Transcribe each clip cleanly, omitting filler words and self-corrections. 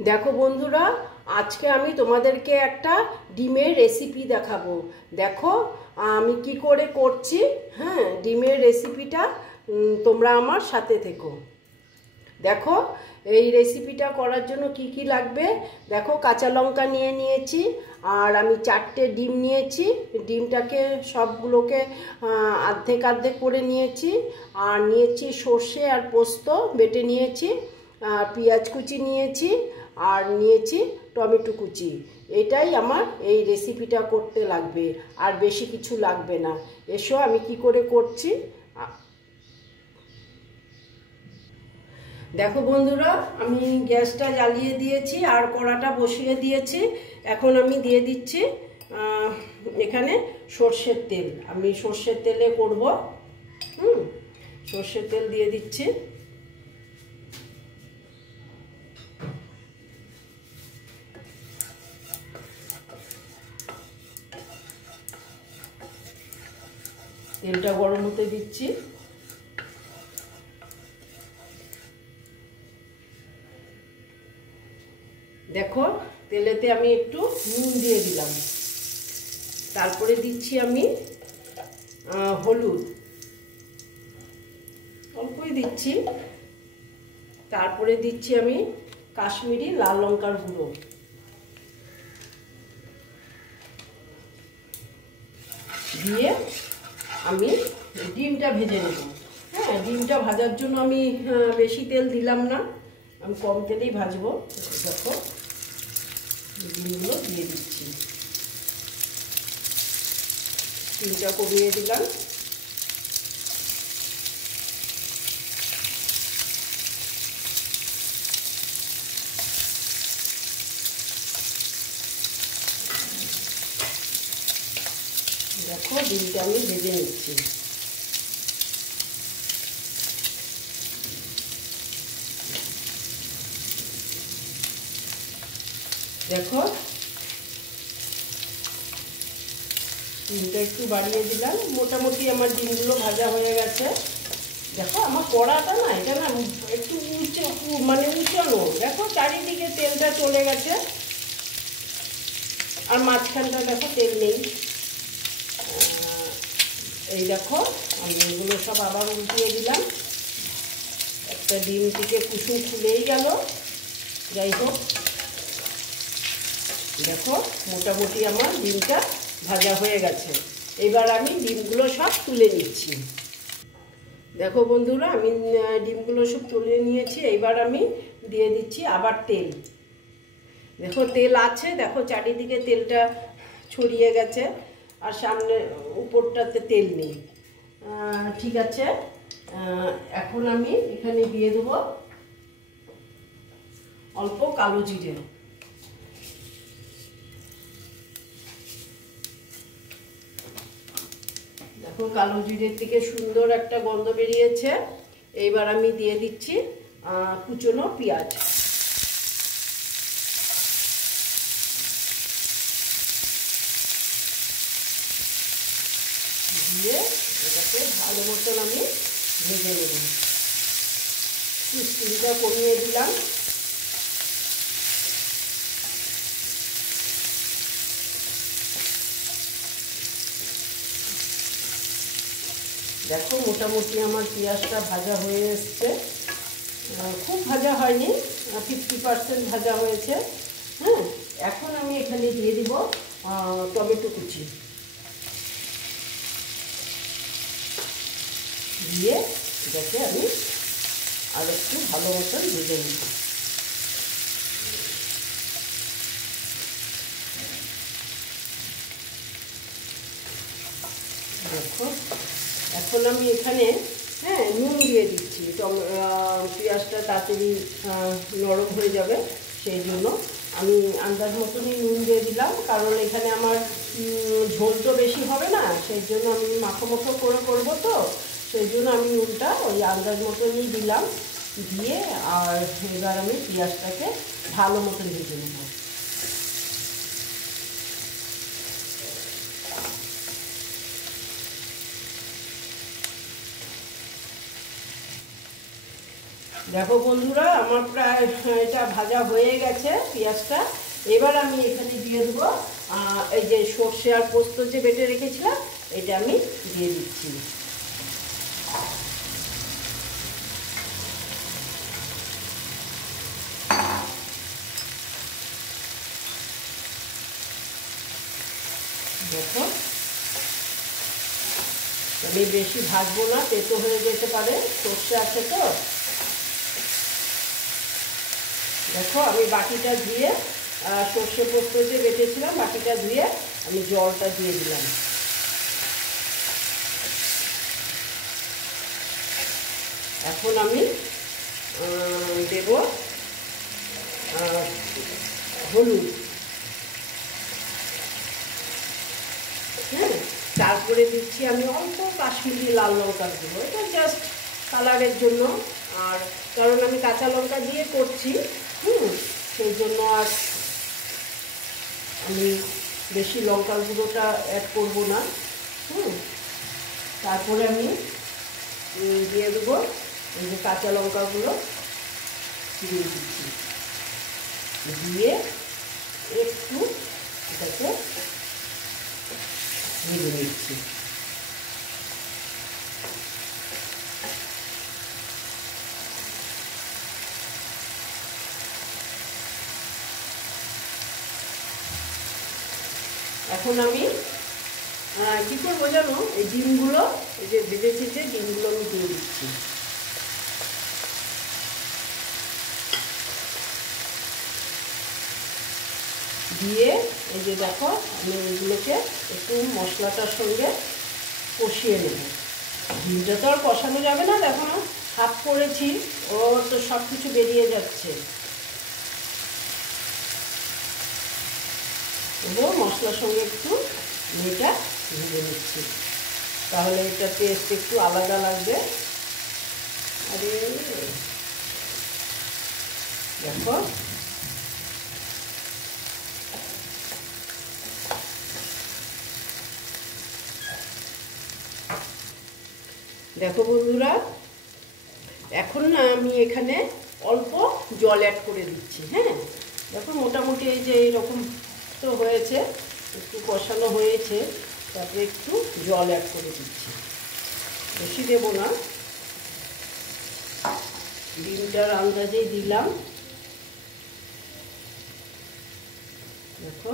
দেখো বন্ধুরা, আজকে আমি তোমাদেরকে একটা ডিমের রেসিপি দেখাবো। দেখো আমি কি করে করছি। হ্যাঁ, ডিমের রেসিপিটা তোমরা আমার সাথে থেকো। দেখো এই রেসিপিটা করার জন্য কি কি লাগবে। দেখো কাঁচা লঙ্কা নিয়ে নিয়েছি, আর আমি 4টে ডিম নিয়েছি। ডিমটাকে সবগুলোকে অর্ধেক অর্ধেক করে নিয়েছি। আর নিয়েছি সর্ষে আর পোস্ত বেটে নিয়েছি, পেঁয়াজ কুচি নিয়েছি, আর নিয়েছি টমেটো কুচি। এটাই আমার এই রেসিপিটা করতে লাগবে, আর বেশি কিছু লাগবে না। এসো আমি কি করে করছি। দেখো বন্ধুরা, আমি গ্যাসটা জ্বালিয়ে দিয়েছি আর কড়াটা বসিয়ে দিয়েছি। এখন আমি দিয়ে দিচ্ছি এখানে সর্ষের তেল। আমি সর্ষের তেলে করব। সর্ষের তেল দিয়ে দিচ্ছি। তেলটা গরম হতে দিচ্ছি। দেখো তেলেতে আমি একটু নুন দিয়ে দিলাম, তারপরে দিচ্ছি আমি হলুদ, অল্পই দিচ্ছি। তারপরে দিচ্ছি আমি কাশ্মীরি লাল লঙ্কার গুঁড়ো। দিয়ে আমি ডিমটা ভেজে নেব। হ্যাঁ, ডিমটা ভাজার জন্য আমি বেশি তেল দিলাম না, আমি কম তেলেই ভাজবো। দেখো ডিমগুলো দিয়ে দিচ্ছি, ডিমটা কমিয়ে দিলাম। দেখো ডিমটা আমি ভেজে নিচ্ছি। দেখো ডিমটা একটু বাড়িয়ে দিলাম, মোটামুটি আমার ডিমগুলো ভাজা হয়ে গেছে। দেখো আমার কড়াটা না, এটা না একটু মানে উঁচানো। দেখো চারিদিকে তেলটা চলে গেছে, আর মাঝখানটা দেখো তেল নেই। এই দেখো আমি এগুলো সব আবার উল্টিয়ে দিলাম। একটা ডিম থেকে কুসুম খুলেই গেল। যাই হোক, দেখো মোটামুটি আমার ডিমটা ভাজা হয়ে গেছে। এবার আমি ডিমগুলো সব তুলে নিচ্ছি। দেখো বন্ধুরা, আমি ডিমগুলো সব তুলে নিয়েছি। এবার আমি দিয়ে দিচ্ছি আবার তেল। দেখো তেল আছে, দেখো চারিদিকে তেলটা ছড়িয়ে গেছে, আর সামনে উপরটাতে তেল নেই। ঠিক আছে, এখন আমি এখানে দিয়ে দেবো অল্প কালো জিরে। দেখো কালো জিরের থেকে সুন্দর একটা গন্ধ বেরিয়েছে। এইবার আমি দিয়ে দিচ্ছি কুচনো পেঁয়াজ। দিয়ে এটাকে ভালো মতন আমি ভেজে নেব। স্টিমটা কমিয়ে দিলাম। দেখো মোটামুটি আমার পেঁয়াজটা ভাজা হয়ে এসছে, খুব ভাজা হয়নি, 50% ভাজা হয়েছে। হ্যাঁ, এখন আমি এখানে দিয়ে দিব টমেটো কুচি। দিয়ে এটাকে আমি আর একটু ভালো মতন ভেজে নেব। দেখো এখন আমি এখানে নুন দিয়ে দিচ্ছি। পেঁয়াজটা তাড়াতাড়ি নরম হয়ে যাবে, সেই জন্য আমি আন্দাজ মতনই নুন দিয়ে দিলাম। কারণ এখানে আমার ঝোল তো বেশি হবে না, সেই জন্য আমি মাখো মাখো করে করবো, তো সেই জন্য আমি নুনটা ওই আন্দাজ মতনই দিলাম। দিয়ে আর এবার আমি পেঁয়াজটাকে ভালো মতন ভেজে নেব। দেখো বন্ধুরা, আমার প্রায় এটা ভাজা হয়ে গেছে পেঁয়াজটা। এবার আমি এখানে দিয়ে দেবো এই যে সর্ষে আর পোস্ত যে বেটে রেখেছিলাম, এটা আমি দিয়ে দিচ্ছি। দেখো, আমি বেশি ভাজবো না, তেতো হয়ে যেতে পারে, সর্ষে আছে তো। দেখো, আমি বাটিটা ধুয়ে সর্ষে পোস্ত যে বেটেছিলাম বাটিটা ধুয়ে আমি জলটা দিয়ে দিলাম। এখন আমি দেব হলুদ, হ্যাঁ, তারপরে দিচ্ছি আমি অল্প কাশ্মীরি লাল লঙ্কার গুঁড়ো, এটা জাস্ট কালারের জন্য। আর কারণ আমি কাঁচা লঙ্কা দিয়ে করছি, সেই জন্য আর আমি বেশি লঙ্কার গুঁড়োটা অ্যাড করব না। তারপরে আমি দিয়ে দেবো এই যে কাঁচা লঙ্কাগুলো দিয়ে দিচ্ছি, দিয়ে একটু এটাকে ভেজে নিচ্ছি। এখন আমি কি করবো জানো, এই ডিমগুলো, এই যে ভেজেছি যে ডিমগুলো আমি দিয়ে দিচ্ছি। দিয়ে এই যে দেখো, আমি এগুলোকে একটু মশলাটার সঙ্গে কষিয়ে নেব। ডিমটা তো আর কষানো যাবে না, দেখো না হাফ করেছি, ও তো সব কিছু বেরিয়ে যাচ্ছে। এবার মশলার সঙ্গে একটু এটা ভেজে নিচ্ছি, তাহলে এটা টেস্ট একটু আলাদা লাগবে। আরে দেখো, দেখো বন্ধুরা, এখন না আমি এখানে অল্প জল অ্যাড করে দিচ্ছি। হ্যাঁ, দেখো মোটামুটি এই যে এইরকম তো হয়েছে, একটু কষানো হয়েছে, তারপরে একটু জল অ্যাড করে দিচ্ছি, বেশি দেবো না, ডিমটার আন্দাজেই দিলাম। দেখো,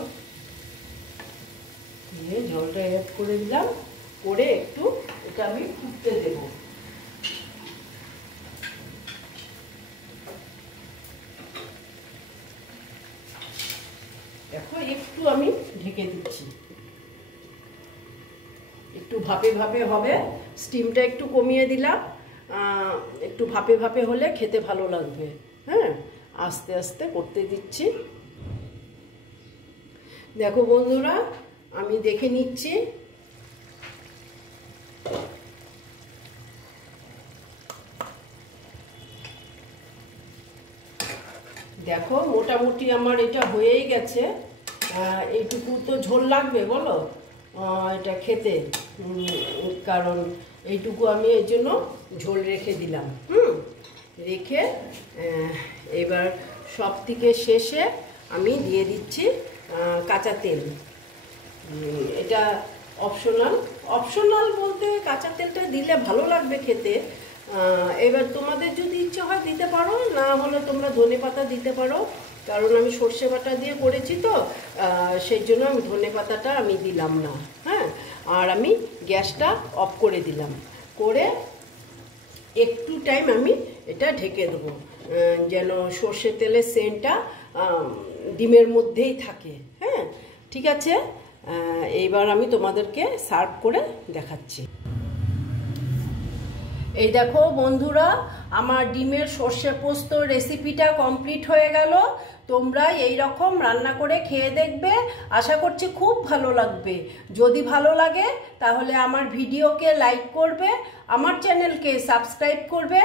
দিয়ে জলটা অ্যাড করে দিলাম, করে একটু এটা আমি ফুটতে দেবো। দেখো, একটু আমি ঢেকে দিচ্ছি, একটু ভাপে ভাপে হবে, স্টিমটা একটু কমিয়ে দিলাম, একটু ভাপে ভাপে হলে খেতে ভালো লাগবে। হ্যাঁ, আস্তে আস্তে করতে দিচ্ছি। দেখো বন্ধুরা, আমি দেখে নিচ্ছি। দেখো, মোটামুটি আমার এটা হয়েই গেছে। এইটুকু তো ঝোল লাগবে বলো এটা খেতে, কারণ এইটুকু আমি এই জন্য ঝোল রেখে দিলাম। রেখে এবার সব থেকে শেষে আমি দিয়ে দিচ্ছি কাঁচা তেল। এটা অপশনাল, অপশনাল বলতে কাঁচা তেলটা দিলে ভালো লাগবে খেতে। এবার তোমাদের যদি ইচ্ছে হয় দিতে পারো, না হলে তোমরা ধনেপাতা দিতে পারো, কারণ আমি সর্ষে বাটা দিয়ে করেছি তো, সেই জন্য আমি ধনেপাতাটা আমি দিলাম না। হ্যাঁ, আর আমি গ্যাসটা অফ করে দিলাম, করে একটু টাইম আমি এটা ঢেকে দেবো, যেন সর্ষে তেলের সেন্টটা ডিমের মধ্যেই থাকে। হ্যাঁ, ঠিক আছে, এইবার আমি তোমাদেরকে সার্ভ করে দেখাচ্ছি। এই দেখো বন্ধুরা, আমার ডিমের সর্ষে পোস্ত রেসিপিটা কমপ্লিট হয়ে গেল। তোমরা এই রকম রান্না করে খেয়ে দেখবে, আশা করছি খুব ভালো লাগবে। যদি ভালো লাগে তাহলে আমার ভিডিওকে লাইক করবে, আমার চ্যানেলকে সাবস্ক্রাইব করবে,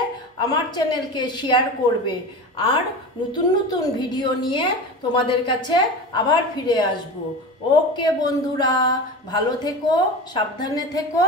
আমার চ্যানেলকে শেয়ার করবে, আর নতুন নতুন ভিডিও নিয়ে তোমাদের কাছে আবার ফিরে আসব। ওকে বন্ধুরা, ভালো থেকো, সাবধানে থেকো।